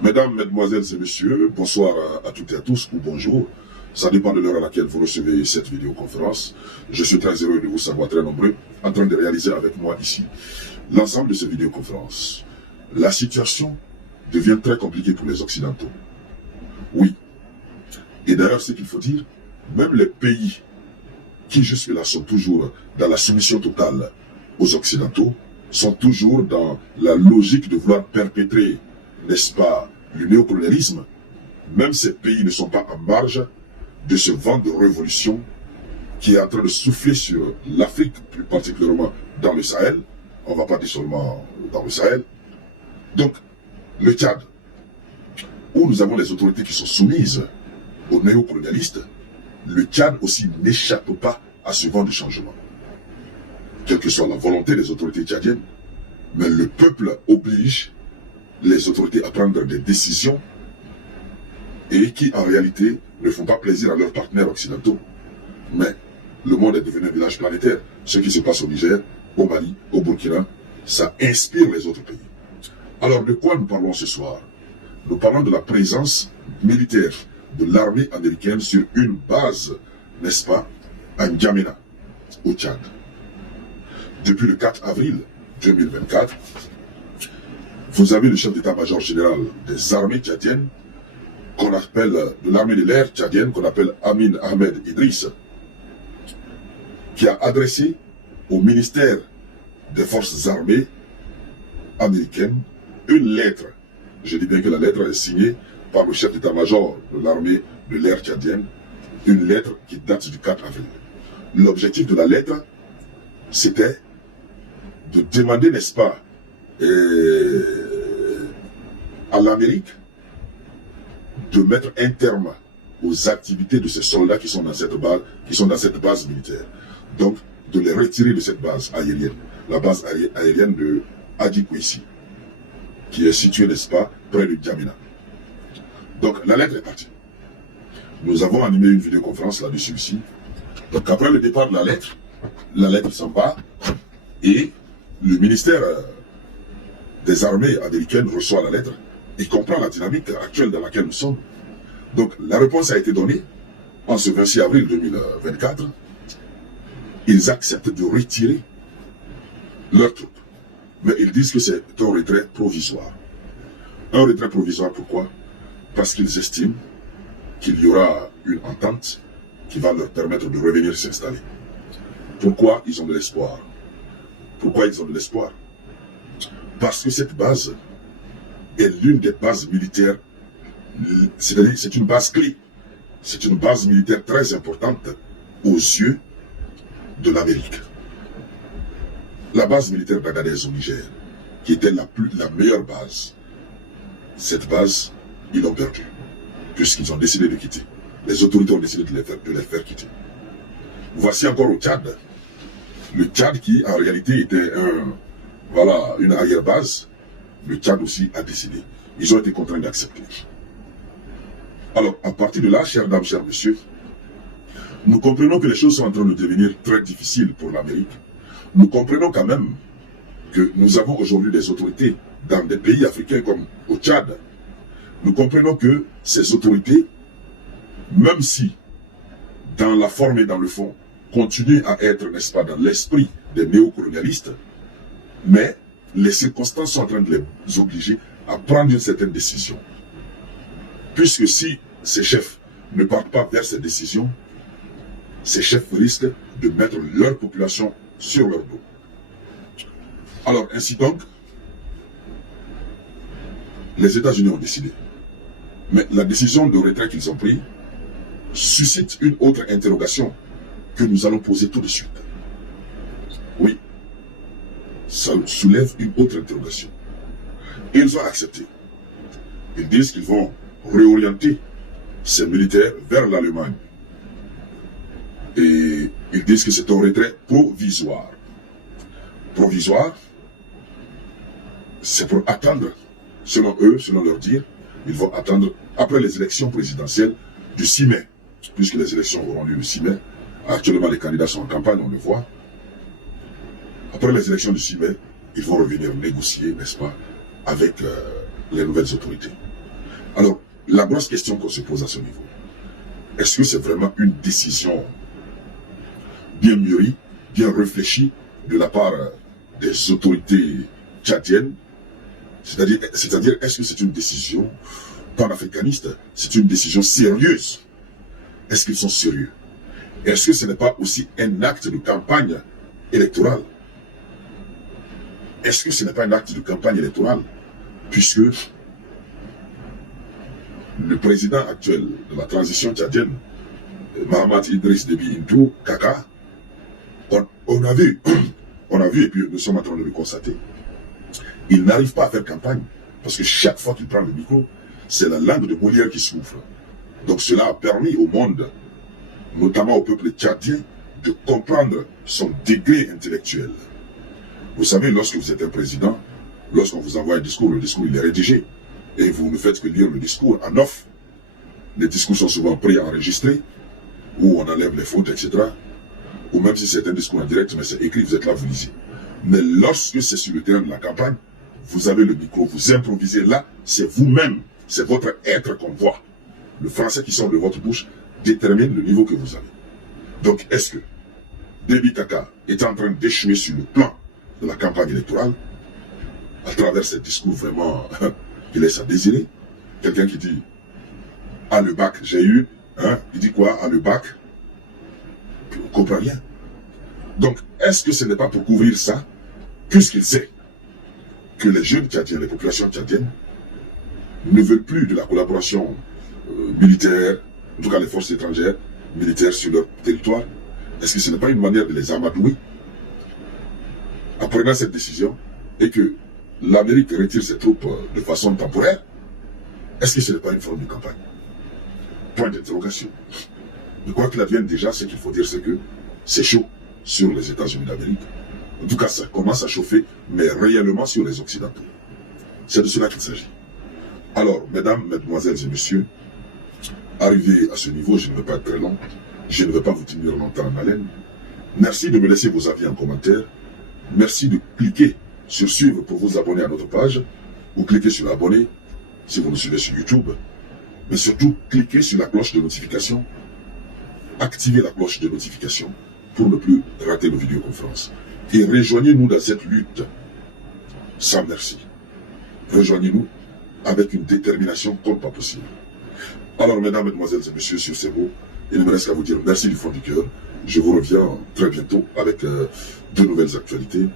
Mesdames, Mesdemoiselles et Messieurs, bonsoir à toutes et à tous, ou bonjour. Ça dépend de l'heure à laquelle vous recevez cette vidéoconférence. Je suis très heureux de vous savoir très nombreux en train de réaliser avec moi ici l'ensemble de ces vidéoconférences. La situation devient très compliquée pour les Occidentaux. Oui. Et d'ailleurs, ce qu'il faut dire, même les pays qui jusque-là sont toujours dans la soumission totale aux Occidentaux, sont toujours dans la logique de vouloir perpétrer, n'est-ce pas, le néocolonialisme. Même ces pays ne sont pas en marge de ce vent de révolution qui est en train de souffler sur l'Afrique, plus particulièrement dans le Sahel. On ne va pas dire seulement dans le Sahel. Donc, le Tchad, où nous avons les autorités qui sont soumises aux néocolonialistes, le Tchad aussi n'échappe pas à ce vent de changement. Quelle que soit la volonté des autorités tchadiennes, mais le peuple oblige les autorités à prendre des décisions et qui en réalité ne font pas plaisir à leurs partenaires occidentaux. Mais le monde est devenu un village planétaire. Ce qui se passe au Niger, au Mali, au Burkina, ça inspire les autres pays. Alors de quoi nous parlons ce soir? Nous parlons de la présence militaire de l'armée américaine sur une base, n'est-ce pas, à N'Djamena, au Tchad. Depuis le 4 avril 2024, vous avez le chef d'état-major général des armées tchadiennes, qu'on appelle, de l'armée de l'air tchadienne, qu'on appelle Amin Ahmed Idriss, qui a adressé au ministère des forces armées américaines une lettre. Je dis bien que la lettre est signée par le chef d'état-major de l'armée de l'air tchadienne, une lettre qui date du 4 avril. L'objectif de la lettre, c'était de demander, n'est-ce pas, à l'Amérique de mettre un terme aux activités de ces soldats qui sont dans cette base, militaire. Donc, de les retirer de cette base aérienne, la base aérienne de Adjikwisi, qui est située, n'est-ce pas, près de N'Djamena. Donc, la lettre est partie. Nous avons animé une vidéoconférence là-dessus ici. Donc, après le départ de la lettre s'en va et le ministère des armées américaines reçoit la lettre et comprend la dynamique actuelle dans laquelle nous sommes. Donc la réponse a été donnée en ce 26 avril 2024. Ils acceptent de retirer leurs troupes. Mais ils disent que c'est un retrait provisoire. Un retrait provisoire, pourquoi? Parce qu'ils estiment qu'il y aura une entente qui va leur permettre de revenir s'installer. Pourquoi ils ont de l'espoir? Pourquoi ils ont de l'espoir? Parce que cette base est l'une des bases militaires, c'est-à-dire c'est une base clé. C'est une base militaire très importante aux yeux de l'Amérique. La base militaire d'Agadez au Niger, qui était la meilleure base, cette base, ils l'ont perdue, puisqu'ils ont décidé de quitter. Les autorités ont décidé de les faire quitter. Voici encore au Tchad. Le Tchad qui, en réalité, était une arrière-base, le Tchad aussi a décidé. Ils ont été contraints d'accepter. Alors, à partir de là, chères dames, chers messieurs, nous comprenons que les choses sont en train de devenir très difficiles pour l'Amérique. Nous comprenons quand même que nous avons aujourd'hui des autorités dans des pays africains comme au Tchad. Nous comprenons que ces autorités, même si, dans la forme et dans le fond, continuent à être, n'est-ce pas, dans l'esprit des néocolonialistes, mais les circonstances sont en train de les obliger à prendre une certaine décision. Puisque si ces chefs ne partent pas vers ces décisions, ces chefs risquent de mettre leur population sur leur dos. Alors, ainsi donc, les États-Unis ont décidé. Mais la décision de retrait qu'ils ont prise suscite une autre interrogation que nous allons poser tout de suite. Oui, ça soulève une autre interrogation. Ils ont accepté. Ils disent qu'ils vont réorienter ces militaires vers l'Allemagne. Et ils disent que c'est un retrait provisoire. Provisoire, c'est pour attendre, selon eux, selon leur dire, ils vont attendre après les élections présidentielles du 6 mai, puisque les élections auront lieu le 6 mai. Actuellement, les candidats sont en campagne, on le voit. Après les élections du 6 mai, ils vont revenir négocier, n'est-ce pas, avec les nouvelles autorités. la grosse question qu'on se pose à ce niveau, est-ce que c'est vraiment une décision bien mûrie, bien réfléchie de la part des autorités tchadiennes? C'est-à-dire, est-ce que c'est une décision panafricaniste? C'est une décision sérieuse? Est-ce qu'ils sont sérieux? Est-ce que ce n'est pas aussi un acte de campagne électorale? Est-ce que ce n'est pas un acte de campagne électorale? Puisque le président actuel de la transition tchadienne, Mahamat Idriss Déby Itno, Kaka, on a vu et puis nous sommes en train de le constater, il n'arrive pas à faire campagne, parce que chaque fois qu'il prend le micro, c'est la langue de Molière qui souffre. Donc cela a permis au monde, notamment au peuple tchadien, de comprendre son degré intellectuel. Vous savez, lorsque vous êtes un président, lorsqu'on vous envoie un discours, le discours il est rédigé, et vous ne faites que lire le discours en off. Les discours sont souvent pré-enregistrés, où on enlève les fautes, etc. Ou même si c'est un discours en direct, mais c'est écrit, vous êtes là, vous lisez. Mais lorsque c'est sur le terrain de la campagne, vous avez le micro, vous improvisez là, c'est vous-même, c'est votre être qu'on voit. Le français qui sort de votre bouche détermine le niveau que vous avez. Donc, est-ce que Déby Kaka est en train d'échouer sur le plan de la campagne électorale, à travers ces discours vraiment qui laissent à désirer? Quelqu'un qui dit, à le bac, j'ai eu, hein, il dit quoi, à le bac? Puis on ne comprend rien. Donc, est-ce que ce n'est pas pour couvrir ça, puisqu'il sait que les jeunes tchadiens, les populations tchadiennes, ne veulent plus de la collaboration militaire, en tout cas les forces étrangères, militaires sur leur territoire? Est-ce que ce n'est pas une manière de les amadouer en prenant cette décision et que l'Amérique retire ses troupes de façon temporaire? Est-ce que ce n'est pas une forme de campagne? Point d'interrogation. Mais quoi qu'il advienne déjà, ce qu'il faut dire, c'est que c'est chaud sur les États-Unis d'Amérique. En tout cas, ça commence à chauffer, mais réellement sur les Occidentaux. C'est de cela qu'il s'agit. Alors, mesdames, mesdemoiselles et messieurs, arrivé à ce niveau, je ne vais pas être très long. Je ne vais pas vous tenir longtemps en haleine. Merci de me laisser vos avis en commentaire. Merci de cliquer sur suivre pour vous abonner à notre page, ou cliquez sur abonner si vous nous suivez sur YouTube. Mais surtout, cliquez sur la cloche de notification. Activez la cloche de notification pour ne plus rater nos vidéoconférences. Et rejoignez-nous dans cette lutte sans merci. Rejoignez-nous avec une détermination comme pas possible. Alors, mesdames, mesdemoiselles et messieurs, sur ces mots, il ne me reste qu'à vous dire merci du fond du cœur. Je vous reviens très bientôt avec de nouvelles actualités.